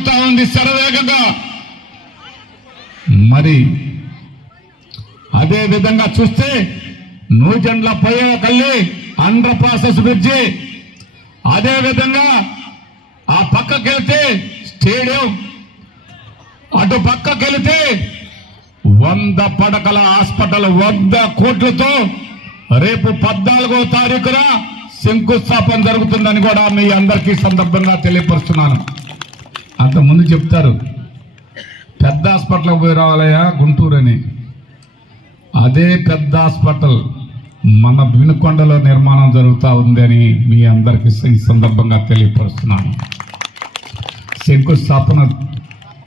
జరుగుతా ఉంది శరవేగంగా. మరి అదే విధంగా చూస్తే నూజెండ్ల పోయే కళ్ళి అండర్ ప్రాసెస్ బ్రిడ్జి. అదే విధంగా ఆ పక్కకెళ్తే స్టేడియం. అటు పక్కకెళ్తే వంద పడకల హాస్పిటల్ వంద కోట్లతో రేపు పద్నాలుగో తారీఖున శంకుస్థాపన జరుగుతుందని కూడా మీ అందరికీ సందర్భంగా తెలియపరుస్తున్నాను. అంతకుముందు చెప్తారు. పెద్ద హాస్పిటల్కి పోయి రావాలయ్యా గుంటూరు అని అదే పెద్ద హాస్పిటల్ మన వినుకొండలో నిర్మాణం జరుగుతూ ఉందని మీ అందరికీ ఈ సందర్భంగా తెలియపరుస్తున్నాను. శంకుస్థాపన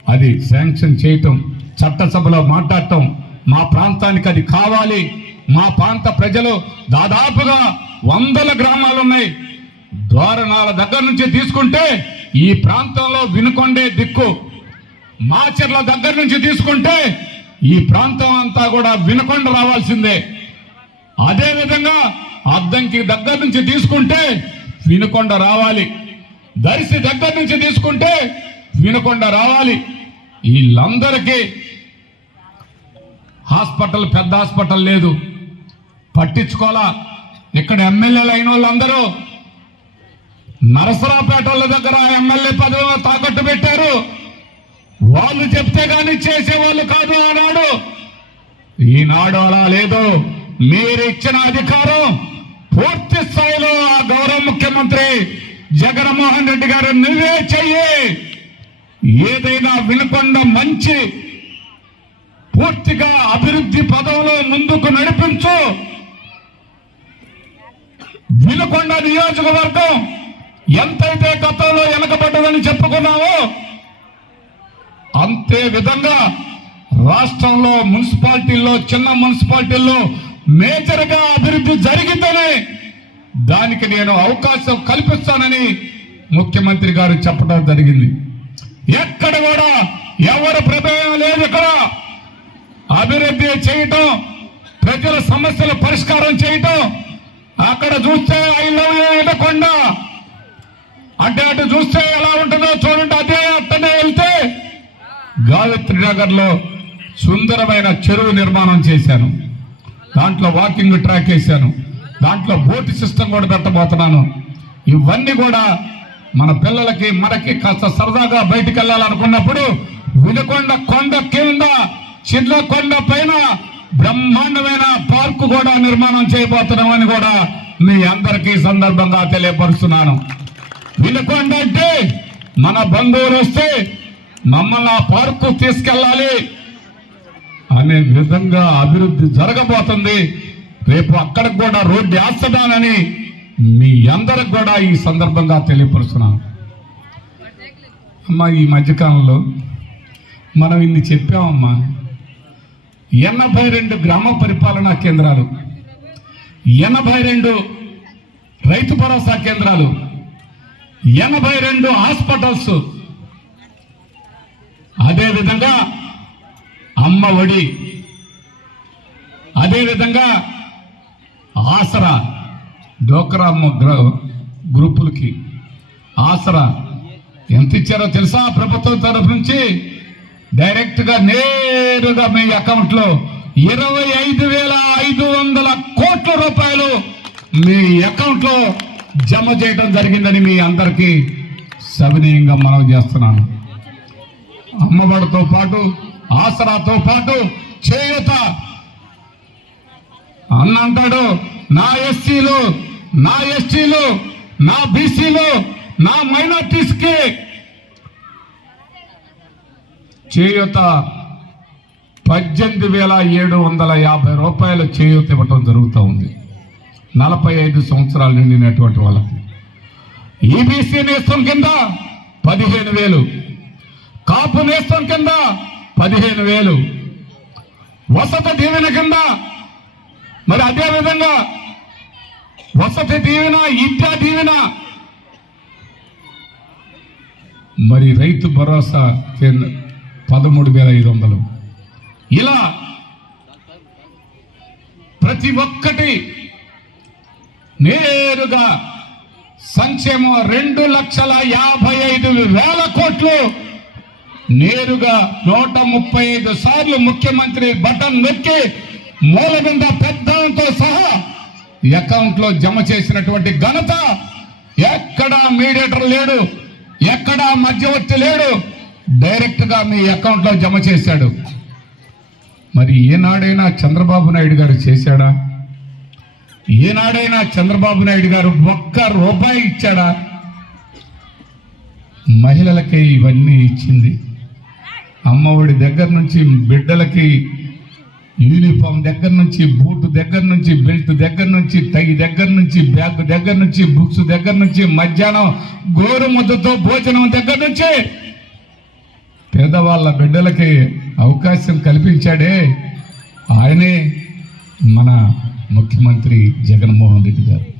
అది శాంక్షన్ చేయటం చట్టసభలో మాట్లాడటం మా ప్రాంతానికి అది కావాలి. మా ప్రాంత ప్రజలు దాదాపుగా వందల గ్రామాలు ఉన్నాయి ద్వారణాల దగ్గర నుంచి తీసుకుంటే ఈ ప్రాంతంలో వినుకొండే దిక్కు మాచర్ల దగ్గర నుంచి తీసుకుంటే ఈ ప్రాంతం అంతా కూడా వినకొండ రావాల్సిందే. అదేవిధంగా అద్దంకి దగ్గర నుంచి తీసుకుంటే వినుకొండ రావాలి. దర్శి దగ్గర నుంచి తీసుకుంటే వినుకొండ రావాలి. వీళ్ళందరికీ హాస్పిటల్ పెద్ద హాస్పిటల్ లేదు. పట్టించుకోవాలా? ఇక్కడ ఎమ్మెల్యేలు అయిన వాళ్ళందరూ నరసరాపేట వాళ్ళ దగ్గర ఎమ్మెల్యే పదవి తాకట్టు పెట్టారు. వాళ్ళు చెప్తే గాని చేసేవాళ్ళు కాదు అన్నాడు ఈనాడు అలా లేదు. మీరు ఇచ్చిన అధికారం పూర్తి స్థాయిలో ఆ గౌరవ ముఖ్యమంత్రి జగన్మోహన్ రెడ్డి గారు నువ్వే చెయ్యి. ఏదైనా వినకుండా మంచి పూర్తిగా అభివృద్ధి పదంలో ముందుకు నడిపించు. వినుకొండ నియోజకవర్గం ఎంతైతే గతంలో వెనకబడ్డదని చెప్పుకున్నావో అంతే విధంగా రాష్ట్రంలో మున్సిపాలిటీల్లో చిన్న మున్సిపాలిటీల్లో మేజర్గా అభివృద్ధి జరిగిందని దానికి నేను అవకాశం కల్పిస్తానని ముఖ్యమంత్రి గారు చెప్పడం జరిగింది. ఎక్కడ కూడా ఎవరు ప్రమేయం లేదు ఇక్కడ. అభివృద్ధి చేయటం ప్రజల సమస్యల పరిష్కారం చేయటం అక్కడ చూస్తే ఐ లవ్ యూ అంటే అటు చూస్తే ఎలా ఉంటుందో చూడండి. అదే అట్టనే వెళ్తే గాయత్రి నగర్లో సుందరమైన చెరువు నిర్మాణం చేశాను. దాంట్లో వాకింగ్ ట్రాక్ వేశాను. దాంట్లో బోట్ సిస్టమ్ కూడా పెట్టబోతున్నాను. ఇవన్నీ కూడా మన పిల్లలకి మనకి కాస్త సరదాగా బయటికి వెళ్ళాలనుకున్నప్పుడు వినుకొండ కొండ కింద చిన్న కొండ పైన బ్రహ్మాండమైన పార్కు కూడా నిర్మాణం చేయబోతున్నామని కూడా మీ అందరికీ సందర్భంగా తెలియపరుస్తున్నాను. ఎందుకంటే అంటే మన బంధువులు వస్తే మమ్మల్ని ఆ పార్కు తీసుకెళ్ళాలి అనే విధంగా అభివృద్ధి జరగబోతుంది. రేపు అక్కడికి కూడా రోడ్డు వేస్తున్నానని మీ అందరికి కూడా ఈ సందర్భంగా తెలియపరుస్తున్నాను. అమ్మా ఈ మధ్యకాలంలో మనం ఇన్ని చెప్పామమ్మా. ఎనభై రెండు గ్రామ పరిపాలనా కేంద్రాలు ఎనభై రెండు రైతు భరోసా కేంద్రాలు ఎనభై రెండు హాస్పిటల్స్. అదేవిధంగా అమ్మ ఒడి. అదేవిధంగా ఆసరా డోక్రా గ్ర- గ్రూపులకి. ఆసరా ఎంత ఇచ్చారో తెలుసా ప్రభుత్వం తరఫు నుంచి? డైరెక్ట్గా నేరుగా మీ అకౌంట్లో ఇరవై ఐదు వేల ఐదు వందల కోట్ల రూపాయలు మీ అకౌంట్లో జమ చేయడం జరిగిందని మీ అందరికీ సవినయంగా మనం చేస్తున్నాను. అమ్మబడితో పాటు ఆసరాతో పాటు చేయూత అన్న అంటాడు నా ఎస్సీలు నా ఎస్టీలు నా బీసీలు నా మైనార్టీస్కి చేయుత చేయూత పద్దెనిమిది వేల ఏడు వందల యాభై రూపాయలు చేయూత ఇవ్వటం జరుగుతూ ఉంది. నలభై ఐదు సంవత్సరాలు నిండినటువంటి వాళ్ళకి. ఈబీసీ నేస్తం కింద పదిహేను వేలు. కాపు నేస్తం కింద పదిహేను వేలు. వసతి దీవెన కింద మరి అదే విధంగా వసతి దీవెన విద్యా దీవెన. మరి రైతు భరోసా కేంద్ర పదమూడు వేల ఐదు వందలు. ఇలా ప్రతి ఒక్కటి నేరుగా సంక్షేమం రెండు లక్షల యాభై ఐదు వేల కోట్లు. నేరుగా నూట ముప్పై ఐదు సార్లు ముఖ్యమంత్రి బటన్ నొక్కి మూలబింద పెద్దంతో సహా అకౌంట్లో జమ చేసినటువంటి ఘనత ఎక్కడా మీడియేటర్ లేడు ఎక్కడా మధ్యవర్తి లేడు డైరెక్ట్గా మీ అకౌంట్లో జమ చేశాడు. మరి ఏనాడైనా చంద్రబాబు నాయుడు గారు చేశాడా? ఏనాడైనా చంద్రబాబు నాయుడు గారు ఒక్క రూపాయి ఇచ్చాడా? మహిళలకి ఇవన్నీ ఇచ్చింది. అమ్మఒడి దగ్గర నుంచి బిడ్డలకి యూనిఫామ్ దగ్గర నుంచి బూట్ దగ్గర నుంచి బెల్ట్ దగ్గర నుంచి టై దగ్గర నుంచి బ్యాగ్ దగ్గర నుంచి బుక్స్ దగ్గర నుంచి మధ్యాహ్నం గోరుమద్దతో భోజనం దగ్గర నుంచి పేదవాళ్ళ బిడ్డలకి అవకాశం కల్పించాడే. ఆయనే మన ముఖ్యమంత్రి జగన్మోహన్ రెడ్డి గారు.